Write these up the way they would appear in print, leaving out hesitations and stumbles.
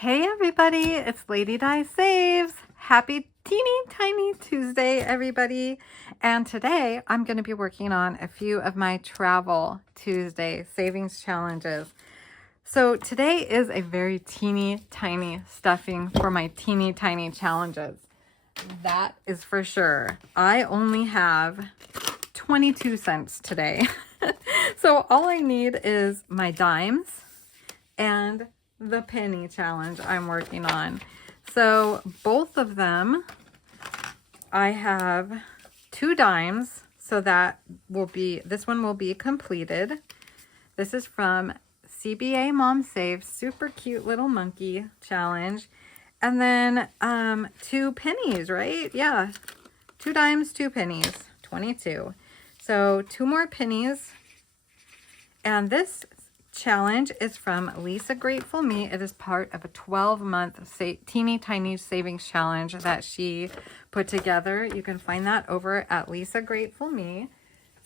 Hey everybody, it's Lady Di Saves. Happy teeny tiny Tuesday, everybody. And today I'm going to be working on a few of my Travel Tuesday savings challenges. So today is a very teeny tiny stuffing for my teeny tiny challenges. That is for sure. I only have 22 cents today. So all I need is my dimes and the penny challenge I'm working on. So both of them, I have 2 dimes, so that will be, this one will be completed. This is from CBA Mom Saves, super cute little monkey challenge. And then 2 pennies, right? Yeah, 2 dimes, 2 pennies, 22. So 2 more pennies. And this challenge is from Lisa Grateful Me. It is part of a 12-month teeny tiny savings challenge that she put together. You can find that over at Lisa Grateful Me.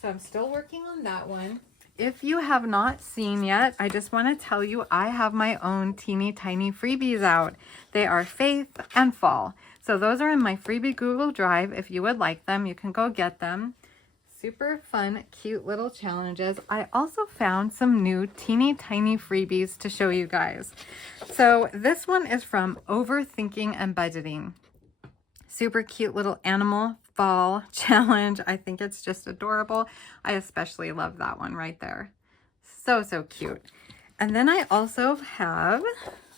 So I'm still working on that one. If you have not seen yet, I just want to tell you I have my own teeny tiny freebies out. They are Faith and Fall. So those are in my freebie Google Drive. If you would like them, you can go get them. Super fun, cute little challenges. I also found some new teeny tiny freebies to show you guys. So this one is from Overthinking and Budgeting. Super cute little animal fall challenge. I think it's just adorable. I especially love that one right there. So cute. And then I also have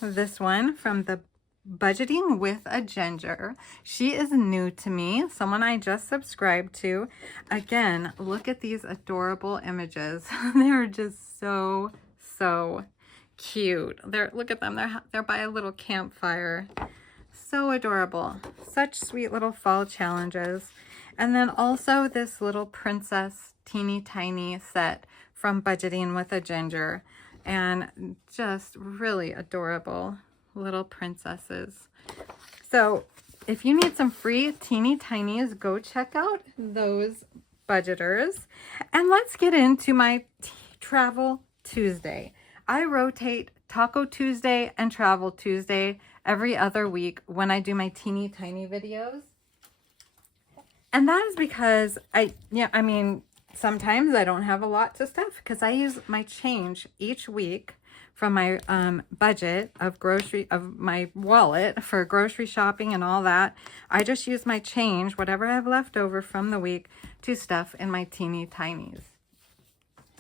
this one from the Budgeting with a Ginger. She is new to me, someone I just subscribed to. Again, look at these adorable images. They're just so cute. Look at them. They're by a little campfire. So adorable. Such sweet little fall challenges. And then also this little princess teeny tiny set from Budgeting with a Ginger, and just really adorable little princesses. So if you need some free teeny tinies, go check out those budgeters. And let's get into my Travel Tuesday. I rotate Taco Tuesday and Travel Tuesday every other week when I do my teeny tiny videos. And that is because sometimes I don't have a lot to stuff because I use my change each week from my budget of my wallet for grocery shopping and all that. I just use my change, whatever I have left over from the week, to stuff in my teeny tinies.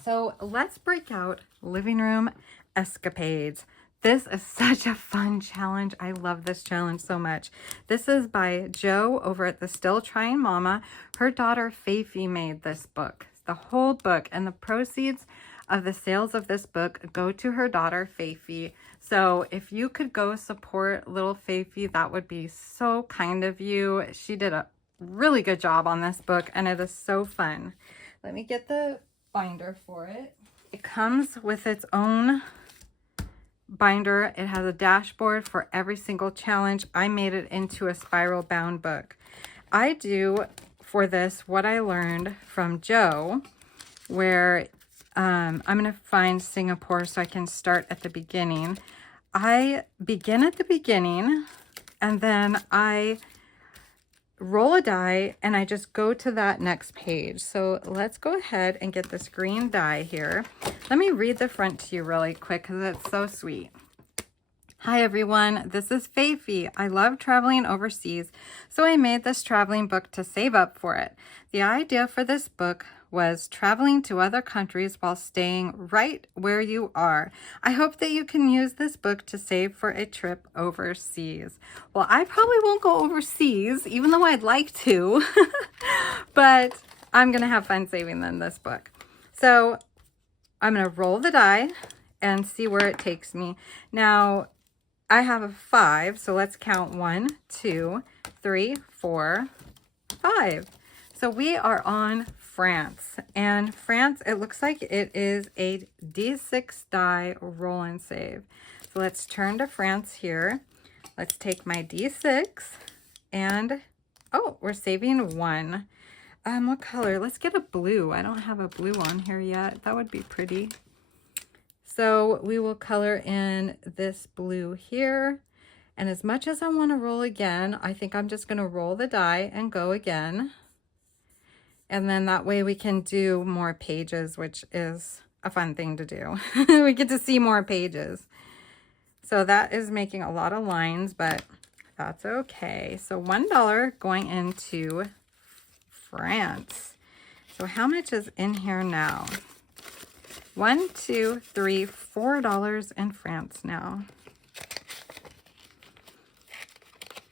So let's break out living room escapades. This is such a fun challenge. I love this challenge so much. This is by Jo over at the Still Trying Mama. Her daughter Faithy made this book, the whole book, and the proceeds of the sales of this book go to her daughter Faithy. So if you could go support little Faithy, that would be so kind of you. She did a really good job on this book, and it is so fun. Let me get the binder for it. It comes with its own binder. It has a dashboard for every single challenge. I made it into a spiral bound book. I do for this what I learned from Jo, where I'm going to find Singapore so I can start at the beginning. I begin at the beginning, and then I roll a die and I just go to that next page. So let's go ahead and get this green die here. Let me read the front to you really quick because it's so sweet. Hi everyone, this is Faithy. I love traveling overseas, so I made this traveling book to save up for it. The idea for this book was traveling to other countries while staying right where you are. I hope that you can use this book to save for a trip overseas. Well, I probably won't go overseas, even though I'd like to, but I'm gonna have fun saving them this book. So I'm gonna roll the die and see where it takes me. Now, I have a 5, so let's count 1, 2, 3, 4, 5. So we are on France, and France, it looks like it is a D6 die roll and save. So let's turn to France here. Let's take my D6 and, oh, we're saving 1. What color? Let's get a blue. I don't have a blue on here yet. That would be pretty. So we will color in this blue here. And as much as I want to roll again, I think I'm just going to roll the die and go again. And then that way we can do more pages, which is a fun thing to do. We get to see more pages. So that is making a lot of lines, but that's okay. So $1 going into France. So how much is in here now? $1, $2, $3, $4 in France now.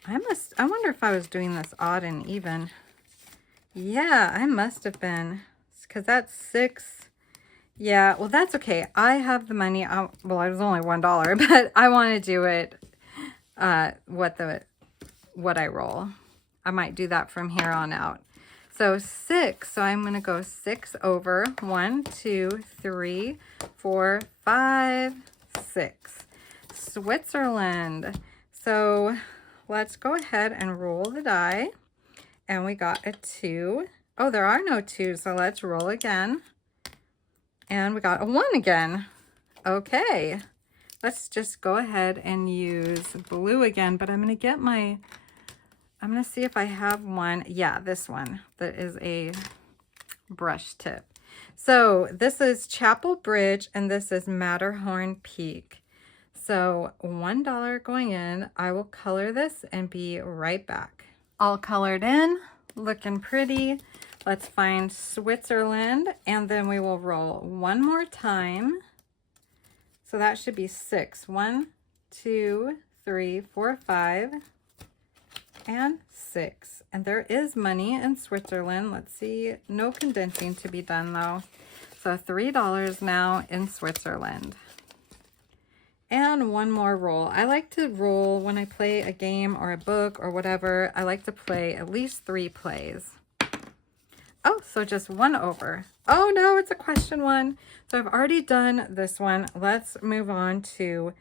I wonder if I was doing this odd and even. Yeah, I must have been, because that's 6. Yeah, well, that's okay. I have the money. Well, it was only $1, but I want to do it what I roll. I might do that from here on out. So 6. So I'm going to go 6 over. 1, 2, 3, 4, 5, 6. Switzerland. So let's go ahead and roll the die. And we got a 2. Oh, there are no 2s, so let's roll again. And we got a 1 again. Okay. Let's just go ahead and use blue again, but I'm going to see if I have one. Yeah, this one that is a brush tip. So this is Chapel Bridge and this is Matterhorn Peak. So $1 going in. I will color this and be right back. All colored in, looking pretty. Let's find Switzerland and then we will roll one more time. So that should be 6. 1, 2, 3, 4, 5, and 6. And there is money in Switzerland. Let's see, no condensing to be done though. So $3 now in Switzerland. And one more roll. I like to roll when I play a game or a book or whatever. I like to play at least 3 plays. Oh, so just 1 over. Oh no, it's a question one. So I've already done this one. Let's move on to,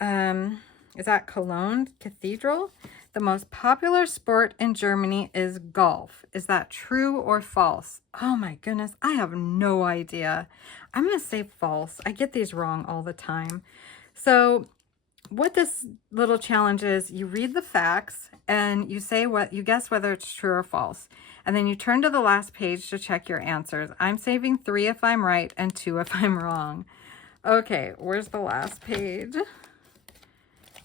is that Cologne Cathedral? The most popular sport in Germany is golf. Is that true or false? Oh my goodness, I have no idea. I'm going to say false. I get these wrong all the time. So what this little challenge is, you read the facts and you say what you guess whether it's true or false. And then you turn to the last page to check your answers. I'm saving 3 if I'm right and 2 if I'm wrong. Okay, where's the last page?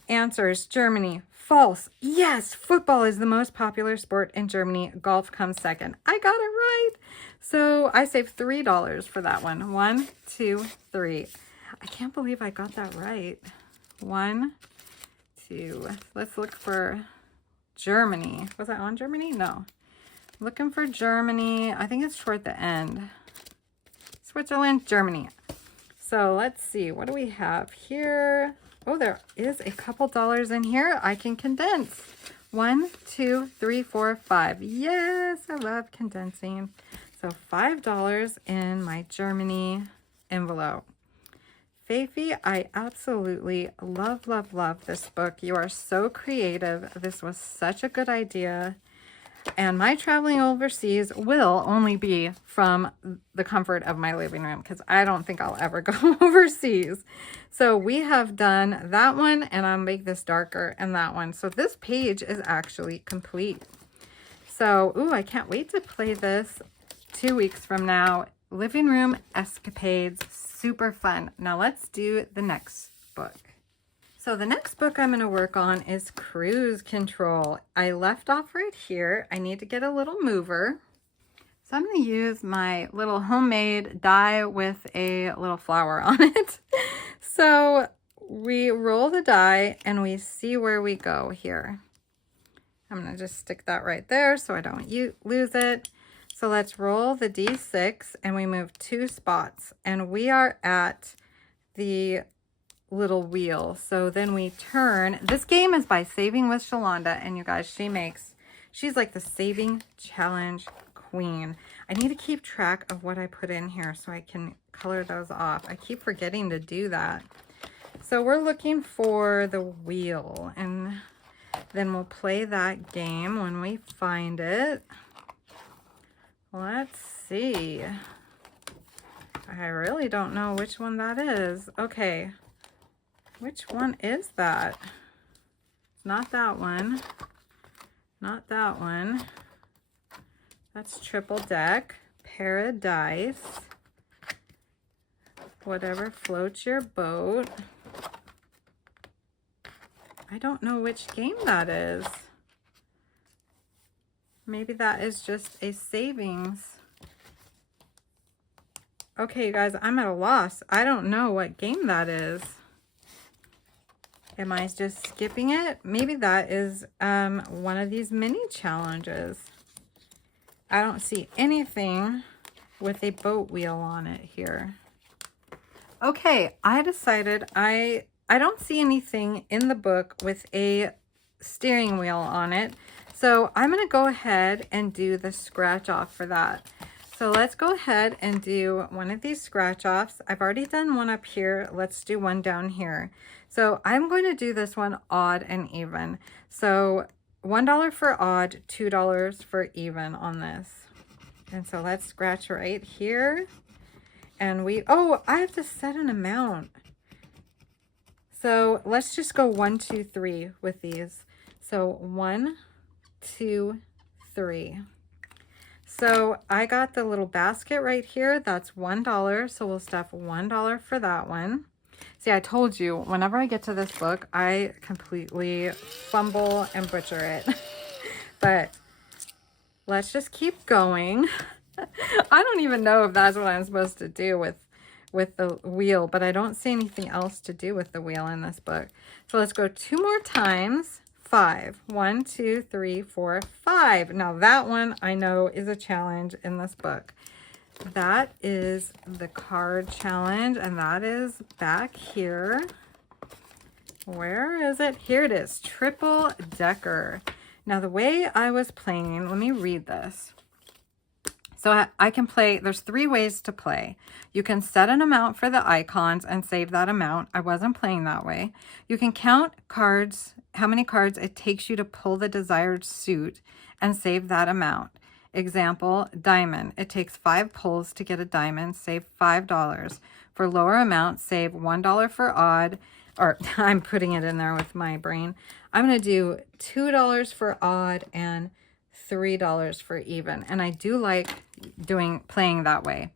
Answers, Germany. False. Yes, football is the most popular sport in Germany. Golf comes second. I got it right. So I saved $3 for that one. 1, 2, 3. I can't believe I got that right. 1, 2. Let's look for Germany. Was I on Germany? No. Looking for Germany. I think it's toward the end. Switzerland, Germany. So let's see. What do we have here? Oh, there is a couple dollars in here. I can condense. 1, 2, 3, 4, 5. Yes, I love condensing. So $5 in my Germany envelope. Faithy, I absolutely love, love, love this book. You are so creative. This was such a good idea. And my traveling overseas will only be from the comfort of my living room because I don't think I'll ever go overseas. So we have done that one and I'll make this darker and that one. So this page is actually complete. So, ooh, I can't wait to play this 2 weeks from now. Living room escapades, super fun. Now let's do the next book. So the next book I'm going to work on is Cruise Control. I left off right here. I need to get a little mover. So I'm going to use my little homemade die with a little flower on it. So we roll the die and we see where we go here. I'm going to just stick that right there so I don't lose it. So let's roll the D6 and we move 2 spots and we are at the little wheel. So then we turn. This game is by Saving with Shalonda and you guys, she's like the saving challenge queen. I need to keep track of what I put in here so I can color those off. I keep forgetting to do that. So we're looking for the wheel and then we'll play that game when we find it. Let's see. I really don't know which one that is. Okay. Which one is that? It's not that one. Not that one. That's triple deck. Paradise. Whatever floats your boat. I don't know which game that is. Maybe that is just a savings. Okay, you guys, I'm at a loss. I don't know what game that is. Am I just skipping it? Maybe that is one of these mini challenges. I don't see anything with a boat wheel on it here. Okay, I decided I don't see anything in the book with a steering wheel on it. So I'm going to go ahead and do the scratch off for that. So let's go ahead and do one of these scratch offs. I've already done one up here. Let's do one down here. So I'm going to do this one odd and even. So $1 for odd, $2 for even on this. And so let's scratch right here. And oh, I have to set an amount. So let's just go 1, 2, 3 with these. So 1, 2, 3. So I got the little basket right here. That's $1. So we'll stuff $1 for that one. See, I told you, whenever I get to this book, I completely fumble and butcher it. But let's just keep going. I don't even know if that's what I'm supposed to do with the wheel, but I don't see anything else to do with the wheel in this book. So let's go 2 more times. 5. 1, 2, 3, 4, 5. Now that one I know is a challenge in this book. That is the card challenge, and that is back here. Where is it? Here it is. Triple decker. Now the way I was playing, let me read this. So I can play, there's 3 ways to play. You can set an amount for the icons and save that amount. I wasn't playing that way. You can count cards, how many cards it takes you to pull the desired suit and save that amount. Example, diamond. It takes 5 pulls to get a diamond, save $5. For lower amount, save $1 for odd, or I'm putting it in there with my brain. I'm going to do $2 for odd and $3 for even. And I do like playing that way.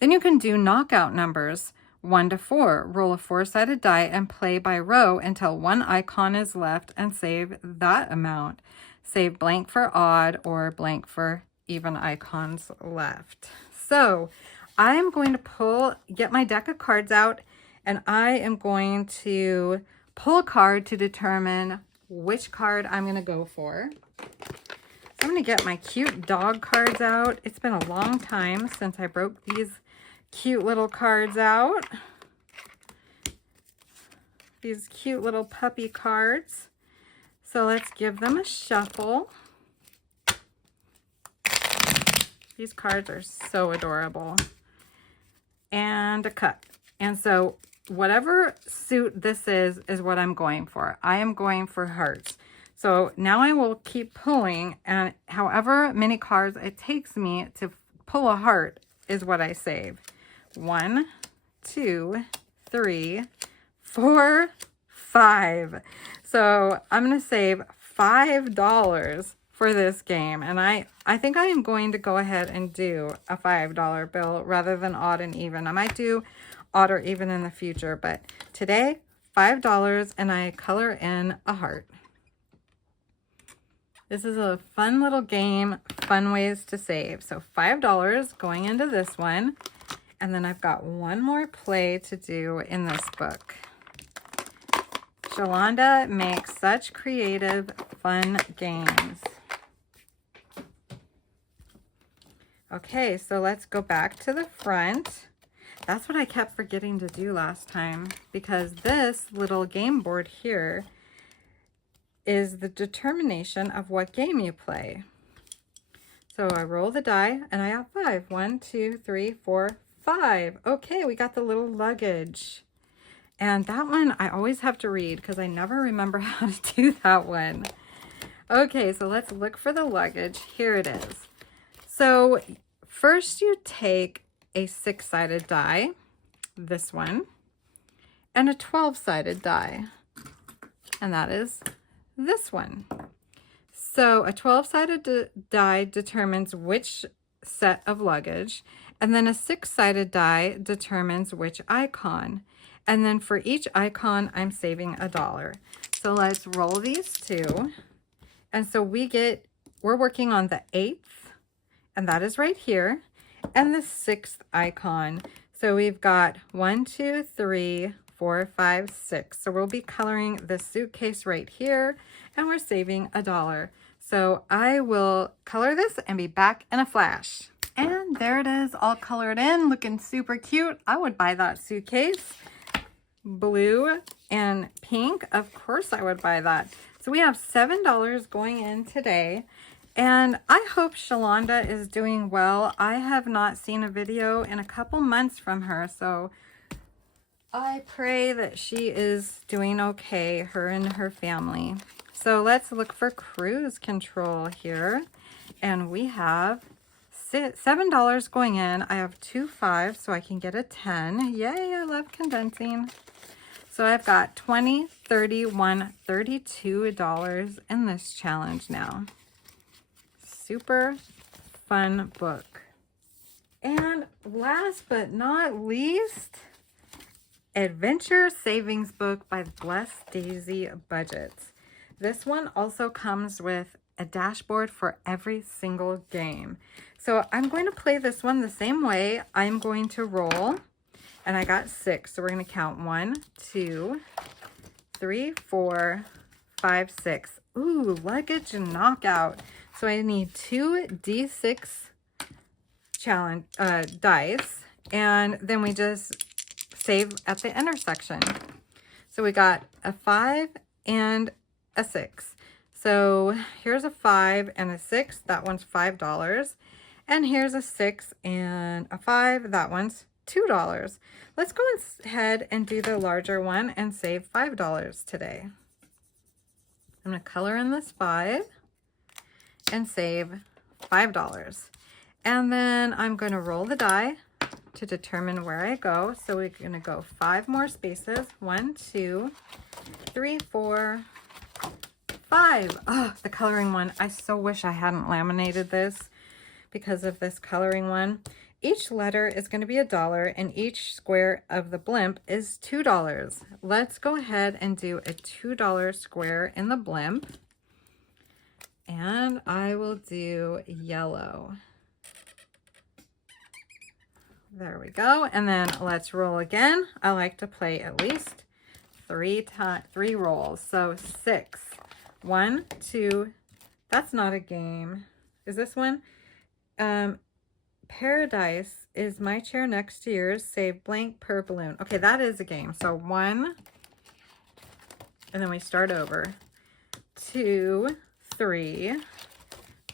Then you can do knockout numbers 1 to 4. Roll a 4-sided die and play by row until 1 icon is left and save that amount. Save blank for odd or blank for even icons left. So I'm going to get my deck of cards out, and I am going to pull a card to determine which card I'm going to go for. I'm going to get my cute dog cards out. It's been a long time since I broke these cute little cards out. These cute little puppy cards. So let's give them a shuffle. These cards are so adorable. And a cut. And so whatever suit this is what I'm going for. I am going for hearts. So now I will keep pulling, and however many cards it takes me to pull a heart is what I save. 1, 2, 3, 4, 5. So I'm going to save $5 for this game. And I think I am going to go ahead and do a $5 bill rather than odd and even. I might do odd or even in the future, but today, $5, and I color in a heart. This is a fun little game, fun ways to save. So $5 going into this one. And then I've got one more play to do in this book. Shalonda makes such creative, fun games. Okay, so let's go back to the front. That's what I kept forgetting to do last time, because this little game board here is the determination of what game you play. So I roll the die and I have 5. 1, 2, 3, 4, 5. Okay, we got the little luggage. And that one I always have to read because I never remember how to do that one. Okay, so let's look for the luggage. Here it is. So first you take a 6-sided die, this one, and a 12-sided die, and that is this one. So a 12-sided die determines which set of luggage, and then a 6-sided die determines which icon. And then for each icon, I'm saving $1. So let's roll these two. And so we're working on the 8th, and that is right here, and the 6th icon. So we've got 1, 2, 3, 4, 5, 6. So we'll be coloring this suitcase right here, and we're saving $1. So I will color this and be back in a flash. And there it is, all colored in, looking super cute. I would buy that suitcase. Blue and pink, of course I would buy that. So we have $7 going in today. And I hope Shalonda is doing well. I have not seen a video in a couple months from her, so I pray that she is doing okay, her and her family. So let's look for cruise control here. And we have $7 going in. I have 2 5s, so I can get a 10. Yay, I love condensing. So I've got $20, $31, $32 in this challenge now. Super fun book. And last but not least, Adventure Savings Book by Blessed Daisy Budgets. This one also comes with a dashboard for every single game. So I'm going to play this one the same way. I'm going to roll, and I got 6. So we're going to count 1, 2, 3, 4, 5, 6. Ooh, luggage knockout. So I need 2 D6 challenge dice, and then we just save at the intersection. So we got a 5 and a 6. So here's a 5 and a 6. That one's $5. And here's a 6 and a 5. That one's $2. Let's go ahead and do the larger one and save $5 today. I'm going to color in this 5 and save $5. And then I'm going to roll the die to determine where I go. So we're going to go 5 more spaces. 1, 2, 3, 4, 5. Oh, the coloring one. I so wish I hadn't laminated this because of this coloring one. Each letter is going to be $1, and each square of the blimp is $2. Let's go ahead and do a $2 square in the blimp. And I will do yellow. There we go. And then let's roll again. I like to play at least 3 rolls. So 6. 1, 2. That's not a game. Is this one? Paradise is my chair next to yours. Save blank per balloon. Okay, that is a game. So 1, and then we start over. 2, 3,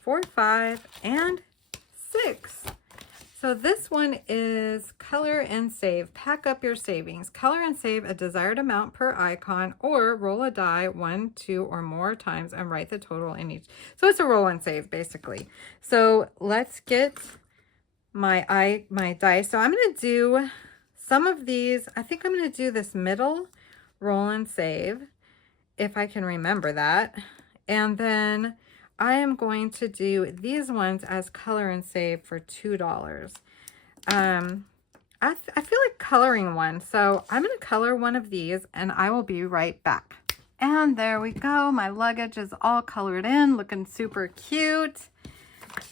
4, 5, and 6. So this one is color and save. Pack up your savings. Color and save a desired amount per icon, or roll a die 1, 2, or more times and write the total in each. So it's a roll and save basically. So let's get my dice. So I'm going to do some of these. I think I'm going to do this middle roll and save if I can remember that. And then I am going to do these ones as color and save for $2. I feel like coloring one, so I'm going to color one of these and I will be right back. And there we go. My luggage is all colored in, looking super cute.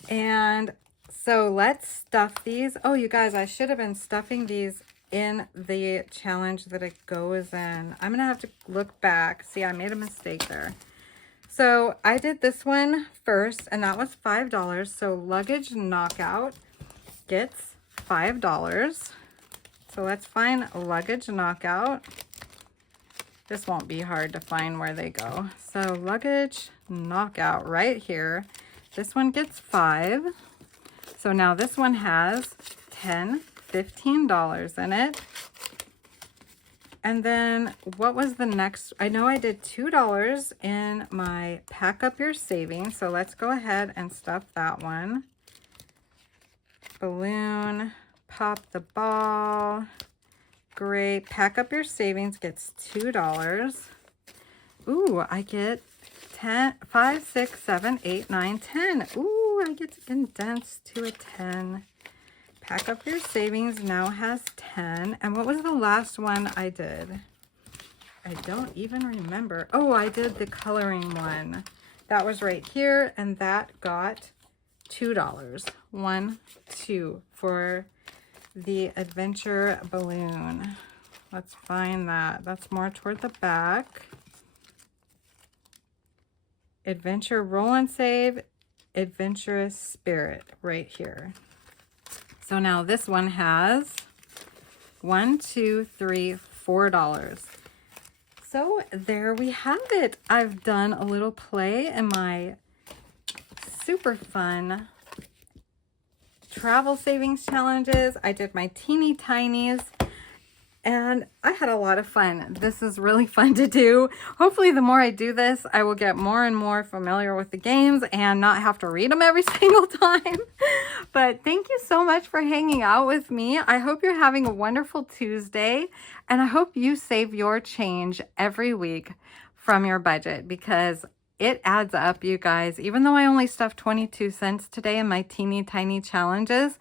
And so let's stuff these. Oh, you guys, I should have been stuffing these in the challenge that it goes in. I'm going to have to look back. See, I made a mistake there. So I did this one first, and that was $5. So luggage knockout gets $5. So let's find luggage knockout. This won't be hard to find where they go. So luggage knockout right here. This one gets 5. So now this one has $10, $15 in it. And then what was the next? I know I did $2 in my pack up your savings. So let's go ahead and stuff that one. Balloon, pop the ball. Great. Pack up your savings gets $2. Ooh, I get 10, 5, 6, 7, 8, 9, 10. Ooh, I get to condense to a 10. Pack up your savings now has 10. And what was the last one I did? I don't even remember. Oh, I did the coloring one. That was right here, and that got $2. 1, 2 for the adventure balloon. Let's find that. That's more toward the back. Adventure roll and save, adventurous spirit right here. So now this one has $1, 2, 3, $4. So there we have it. I've done a little play in my super fun travel savings challenges. I did my teeny tinies and I had a lot of fun. This is really fun to do. Hopefully the more I do this, I will get more and more familiar with the games and not have to read them every single time. But thank you so much for hanging out with me. I hope you're having a wonderful Tuesday, and I hope you save your change every week from your budget, because it adds up, you guys. Even though I only stuffed 22 cents today in my teeny tiny challenges,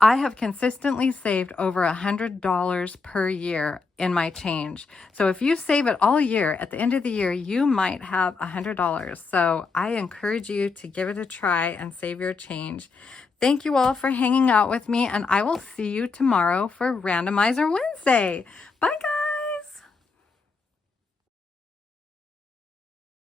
I have consistently saved over $100 per year in my change. So if you save it all year, at the end of the year, you might have $100. So I encourage you to give it a try and save your change. Thank you all for hanging out with me, and I will see you tomorrow for Randomizer Wednesday. Bye, guys.